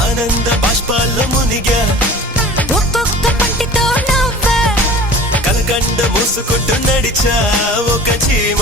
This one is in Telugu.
ఆనంద బాష్పాల్లో మునిగా ఒక్కొక్క పంటితో నవ్వా కలకండ మూసుకుంటూ నడిచా ఒక చీమ